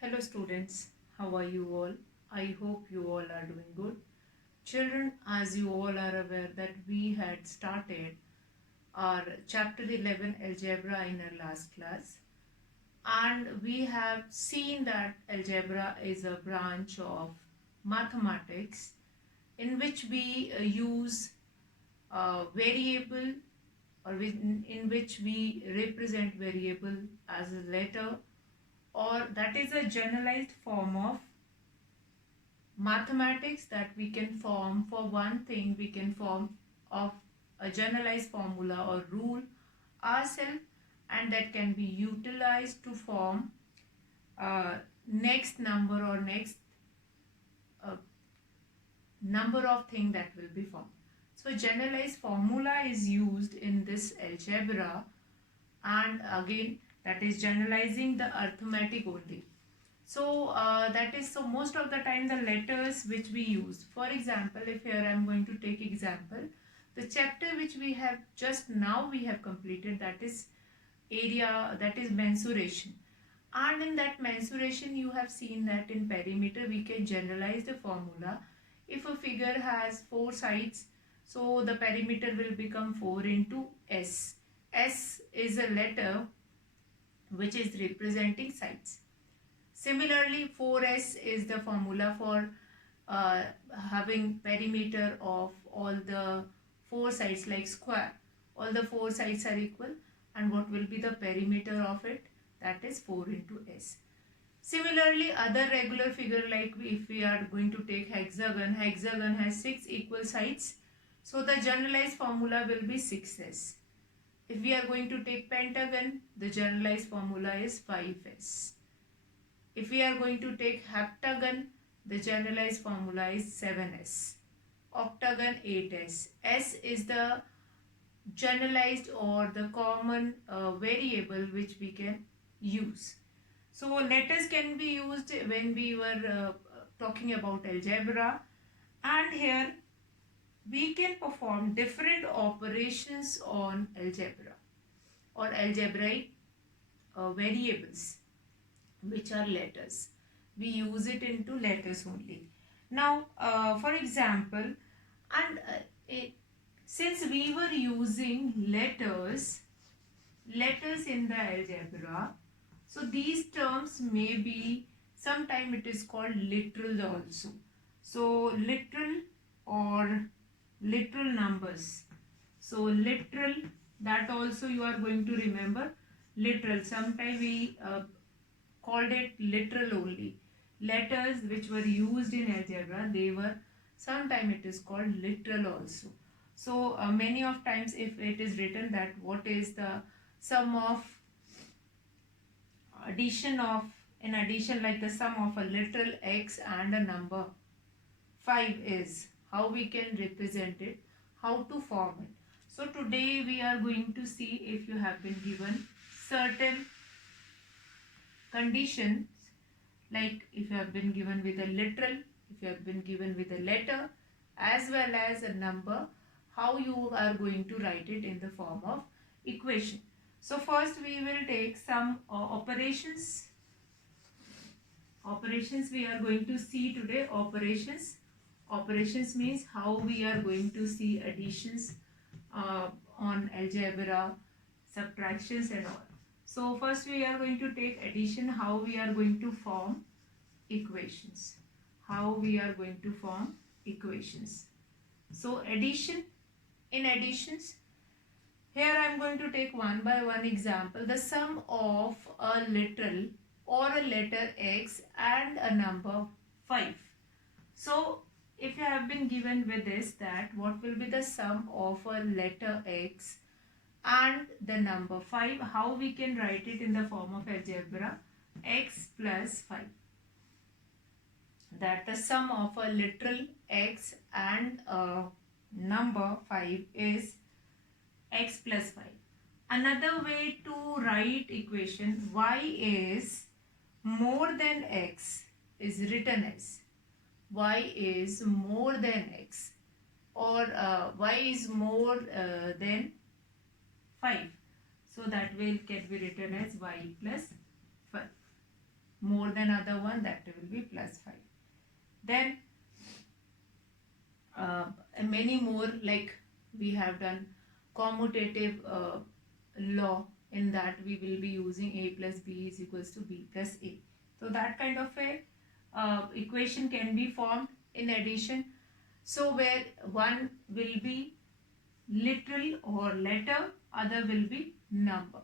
Hello students, how are you all? I hope you all are doing good. Children, as you all are aware that we had started our chapter 11 algebra in our last class, and we have seen that algebra is a branch of mathematics in which we use variable or in which we represent variable as a letter, or that is a generalized form of mathematics that we can form. For one thing, we can form of a generalized formula or rule ourselves, and that can be utilized to form next number or next uh, number of thing that will be formed. So generalized formula is used in this algebra, and again that is generalizing the arithmetic only. So that is, so most of the time the letters which we use, for example, if here I am going to take example, the chapter which we have just now we have completed, that is area, that is mensuration. And in that mensuration you have seen that in perimeter we can generalize the formula. If a figure has 4 sides, so the perimeter will become 4 into S. S is a letter which is representing sides. Similarly, 4S is the formula for uh, having perimeter of all the 4 sides like square. All the 4 sides are equal, and what will be the perimeter of it? That is 4 into S. Similarly, other regular figure, like if we are going to take hexagon, hexagon has 6 equal sides. So the generalized formula will be 6S. If we are going to take pentagon, the generalized formula is 5S. If we are going to take heptagon, the generalized formula is 7S. Octagon, 8S. S is the generalized or the common variable which we can use. So letters can be used when we were talking about algebra, and here we can perform different operations on algebra or algebraic variables which are letters. We use it into letters only. Now, for example, and since we were using letters in the algebra, so these terms may be, sometime it is called literal also. So literal or literal numbers. So literal, that also you are going to remember. Literal, sometime we called it literal only. Letters which were used in algebra, they were, sometime it is called literal also. So many of times if it is written that what is the sum of addition of, in addition, like the sum of a literal x and a number 5 is, how we can represent it, how to form it. So today we are going to see, if you have been given certain conditions, like if you have been given with a literal, if you have been given with a letter as well as a number, how you are going to write it in the form of equation. So first we will take some operations. Operations we are going to see today. Operations means how we are going to see additions on algebra, subtractions and all. So first we are going to take addition, how we are going to form equations. How we are going to form equations. So addition, in additions, here I am going to take one by one example. The sum of a literal or a letter x and a number 5. So if you have been given with this, that what will be the sum of a letter x and the number 5, how we can write it in the form of algebra? X plus 5. That the sum of a literal x and a number 5 is x plus 5. Another way to write equation, y is more than x, is written as y is more than x, or y is more than 5. So that will can be written as y plus 5. More than other plus 5. Then many more, like we have done commutative law, in that we will be using a plus b is equals to b plus a. So that kind of a equation can be formed in addition. So where one will be literal or letter, other will be number.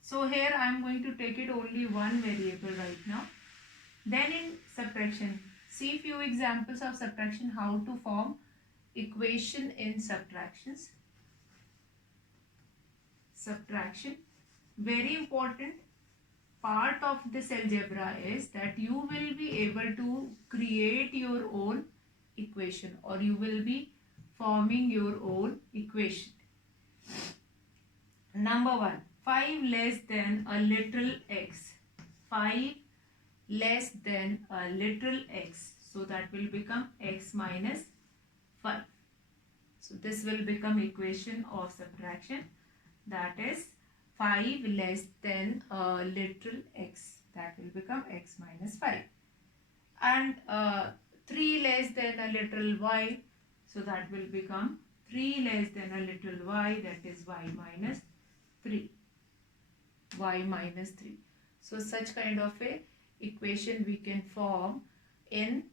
So here I am going to take it only one variable right now. Then in subtraction, see few examples of subtraction, how to form equation in subtractions. Subtraction, very important part of this algebra is that you will be able to create your own equation, or you will be forming your own equation. Number 1, 5 less than a little x. 5 less than a little x, so that will become x minus 5. So this will become equation of subtraction, that is 5 less than a little x, that will become x minus 5. And 3 less than a little y, so that will become 3 less than a little y, that is y minus 3. Y minus 3. So such kind of a equation we can form in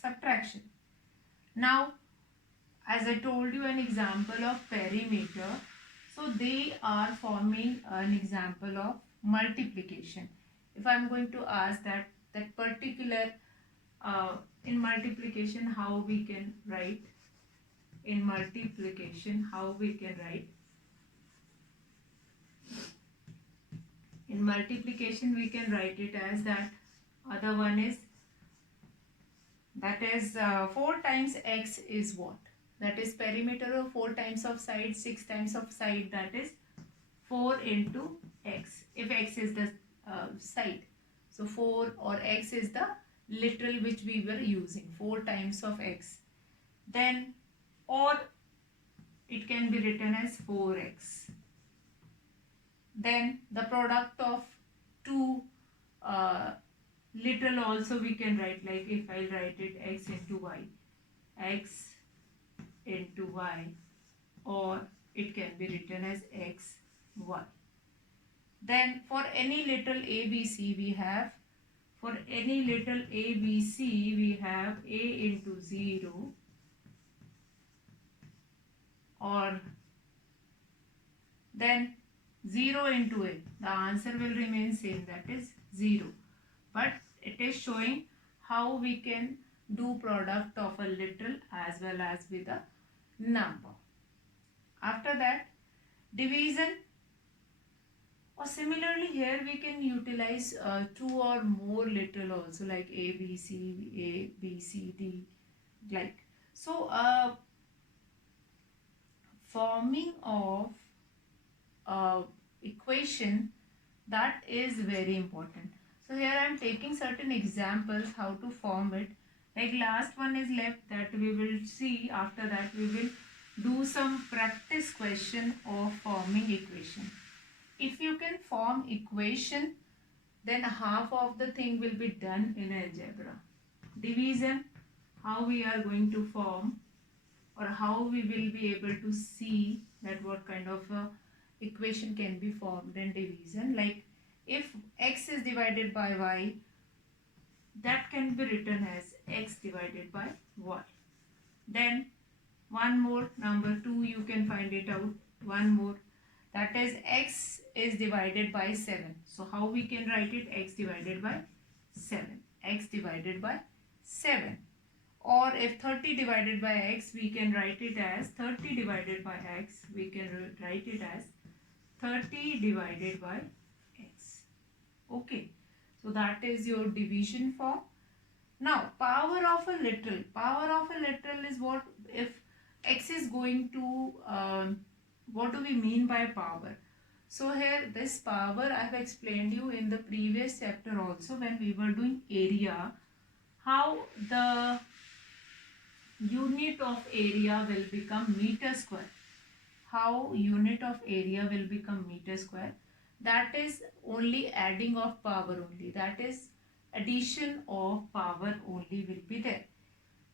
subtraction. Now, as I told you, an example of perimeter, so they are forming an example of multiplication. If I am going to ask that particular in multiplication, how we can write, in multiplication how we can write, in multiplication we can write it as that, other one is, that is 4 times x is what? That is perimeter of 4 times of side, 6 times of side, that is 4 into x, if x is the side. So 4, or x is the literal which we were using, 4 times of x. Then, or it can be written as 4x. Then the product of two little also we can write, like if I write it x into y, x into y, or it can be written as x, y. Then for any little ABC we have, for any little ABC we have a into 0, or then 0 into a, the answer will remain same, that is 0. But it is showing how we can do product of a little as well as with a number. After that, division, or similarly here we can utilize 2 or more little also, like A, B, C, D, like. So forming of equation, that is very important. So here I am taking certain examples how to form it. Like last one is left, that we will see. After that we will do some practice question of forming equation. If you can form equation, then half of the thing will be done in algebra. Division, how we are going to form, or how we will be able to see that what kind of a equation can be formed in division. Like if x is divided by y, that can be written as x divided by y. Then one more, number 2, you can find it out, one more, that is x is divided by 7. So how we can write it? X divided by 7, x divided by 7. Or if 30 divided by x, we can write it as 30 divided by x, we can write it as 30 divided by x. Okay, so that is your division form. Now power of a little, power of a little is what? If x is going to what do we mean by power? So here this power I have explained you in the previous chapter also, when we were doing area, how the unit of area will become meter square. How unit of area will become meter square? That is only adding of power only. That is addition of power only will be there.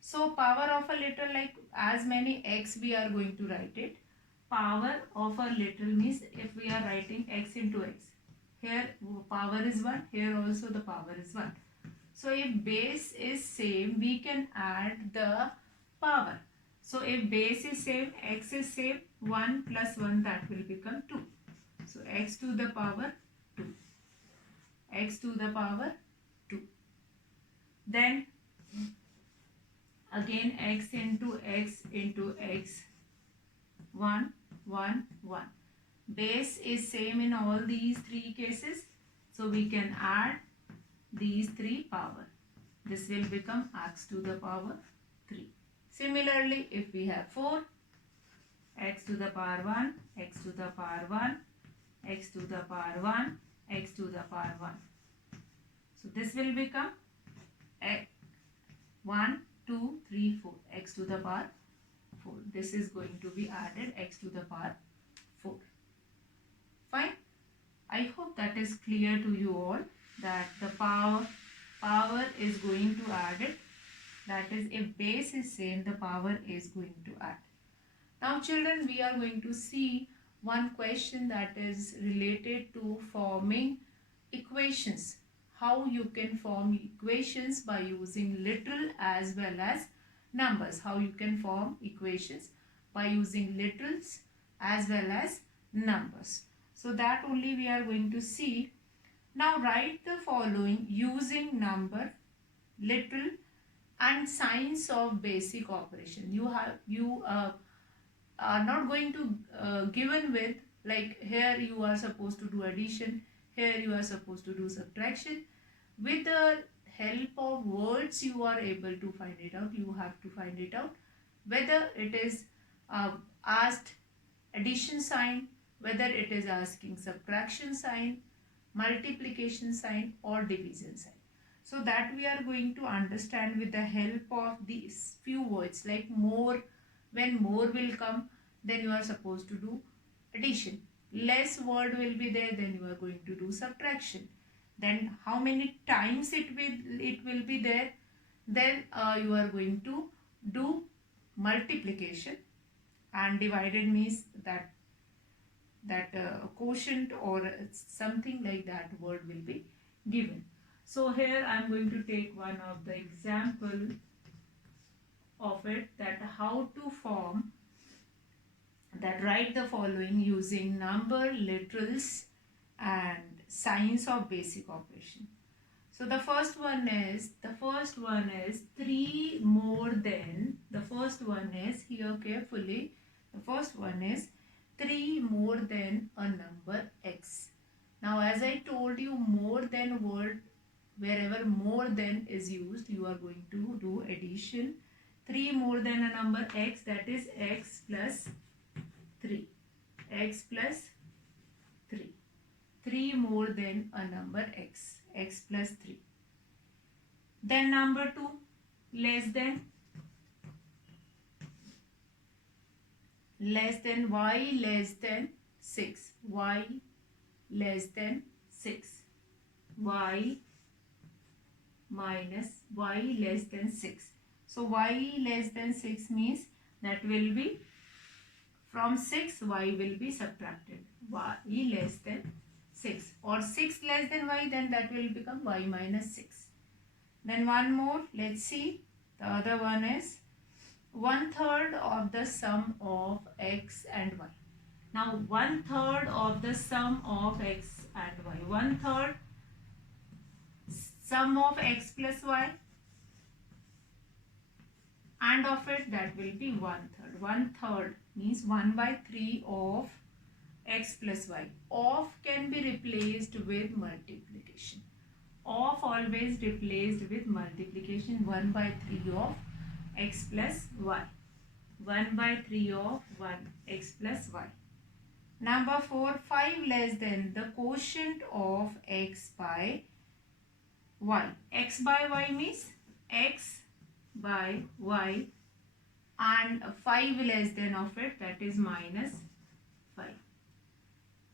So power of a little, like as many x we are going to write it. Power of a little means if we are writing x into x. Here power is 1, here also the power is 1. So if base is same, we can add the power. So if base is same, x is same, 1 plus 1, that will become 2. So x to the power 2. X to the power 2. Then again x into x into x, 1, 1, 1. Base is same in all these three cases. So we can add these three power. This will become x to the power 3. Similarly, if we have 4, x to the power 1, x to the power 1, x to the power 1, x to the power 1. So this will become 1, 2, 3, 4, x to the power 4. This is going to be added x to the power 4. Fine. I hope that is clear to you all, that the power is going to add it. That is, if base is same, the power is going to add. Now children, we are going to see one question that is related to forming equations. How you can form equations by using literal as well as numbers. How you can form equations by using literals as well as numbers. So that only we are going to see. Now write the following using number, literal and signs of basic operation. You are not going to given with, like here you are supposed to do addition, here you are supposed to do subtraction. With the help of words you are able to find it out. You have to find it out whether it is asked addition sign, whether it is asking subtraction sign, multiplication sign or division sign. So that we are going to understand with the help of these few words, like more. When more will come, then you are supposed to do addition. Less word will be there, then you are going to do subtraction. Then how many times it will be there, then you are going to do multiplication, and divided means that quotient or something like that word will be given. So here I am going to take one of the example of it, that how to form, that write the following using number, literals and signs of basic operation. So the first one is 3 more than, the first one is, here carefully, the first one is 3 more than a number x. Now as I told you, more than word, wherever more than is used, you are going to do addition. 3 more than a number x, that is x plus 3. X plus 3. 3 more than a number x. X plus 3. Then number 2, less than y less than 6. Y less than 6. Y minus y less than 6. So y less than 6 means that will be from 6 y will be subtracted. Y less than 6, or 6 less than y, then that will become y minus 6. Then one more, let's see. The other one is 1/3 of the sum of x and y. Now 1/3 of the sum of x and y. 1/3 sum of x plus y, and of it, that will be 1/3. 1/3 means 1/3 of x plus y. Of can be replaced with multiplication. Of always replaced with multiplication. 1/3 of x plus y. 1/3 of 1 x plus y. Number 4, 5 less than the quotient of x by y. X by y means x by y, and 5 less than of it, that is minus 5.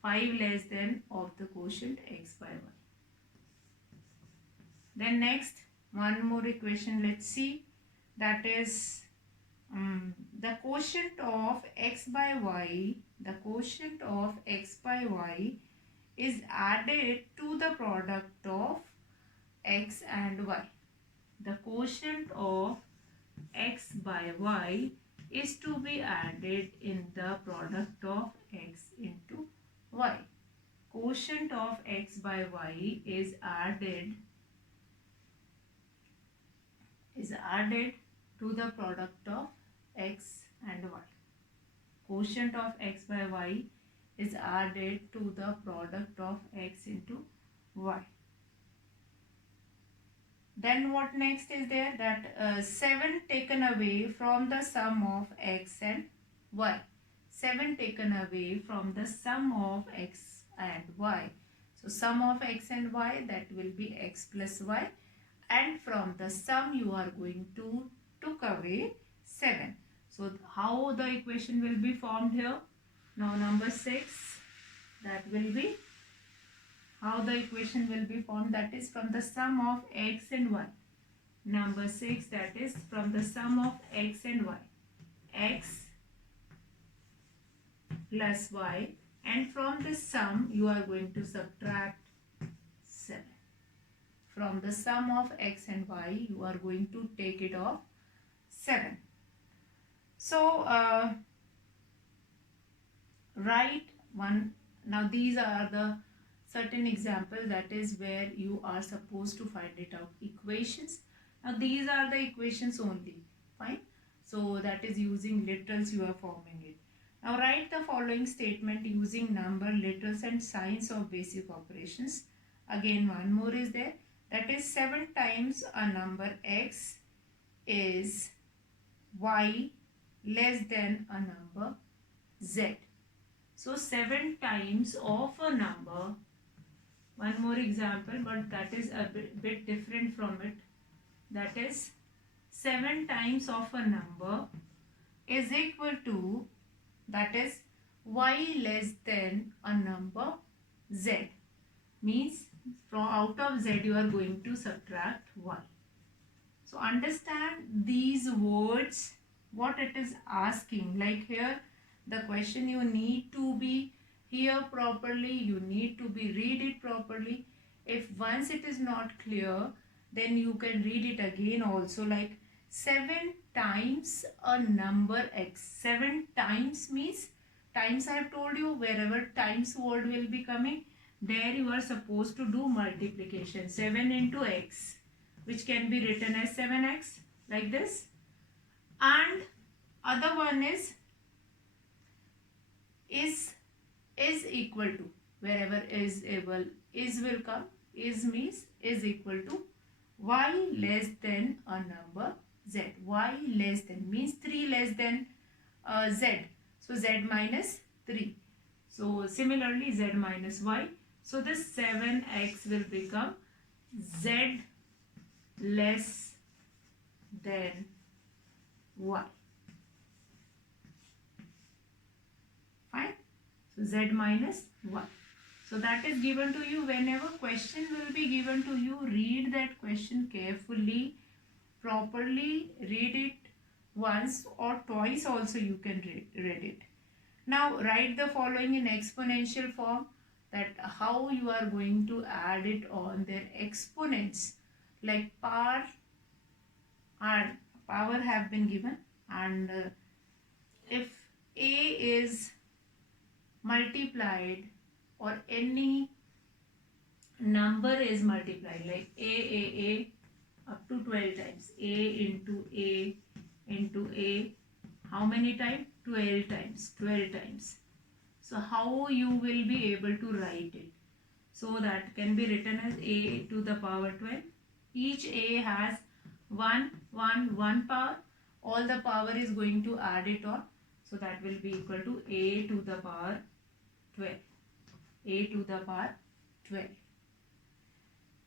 5 less than of the quotient x by y. Then next, one more equation, let's see. That is the quotient of x by y, the quotient of x by y is added to the product of x and y. The quotient of x by y is to be added in the product of x into y. Quotient of x by y is added to the product of x and y. Quotient of x by y is added to the product of x into y. Then what next is there? That 7 taken away from the sum of x and y. 7 taken away from the sum of x and y. So sum of x and y, that will be x plus y, and from the sum you are going to took away 7. So how the equation will be formed here? Now number 6, that will be how the equation will be formed, that is from the sum of x and y. Number 6, that is from the sum of x and y. X plus y, and from this sum you are going to subtract 7. From the sum of x and y you are going to take it off 7. So write one. Now these are the certain examples, that is where you are supposed to find it out. Equations. Now these are the equations only. Fine. So that is using literals you are forming it. Now write the following statement using number, literals and signs of basic operations. Again one more is there. That is 7 times a number x is y less than a number z. So 7 times of a number, one more example, but that is a bit different from it. That is 7 times of a number is equal to, that is y less than a number z. Means from out of z you are going to subtract y. So understand these words, what it is asking. Like here the question, you need to be hear properly, you need to be read it properly. If once it is not clear, then you can read it again also. Like 7 times a number x. 7 times means, times I have told you, wherever times word will be coming, there you are supposed to do multiplication. 7 into x, which can be written as 7x like this. And other one is equal to, wherever is able, is will come, is means is equal to y less than a number z. Y less than means 3 less than z. So z minus 3. So similarly z minus y. So this 7x will become z less than y. Fine. So z minus y. So that is given to you. Whenever question will be given to you, read that question carefully, properly. Read it once or twice also you can read it. Now write the following in exponential form, that how you are going to add it on their exponents. Like power and power have been given, and if a is multiplied or any number is multiplied, like a up to 12 times, a into a, how many times? 12 times. 12 times. So how you will be able to write it? So that can be written as a to the power 12. Each a has 1 power. All the power is going to add it on. So that will be equal to a to the power 12. A to the power 12.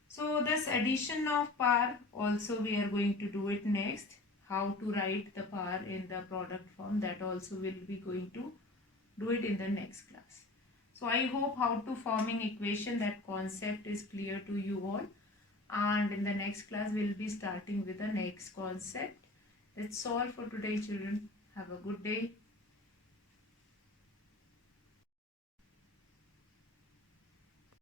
So this addition of power also we are going to do it next. How to write the power in the product form, that also will be going to do it in the next class. So I hope how to forming equation, that concept is clear to you all. and in the next class we'll be starting with the next concept. That's all for today, children. Have a good day.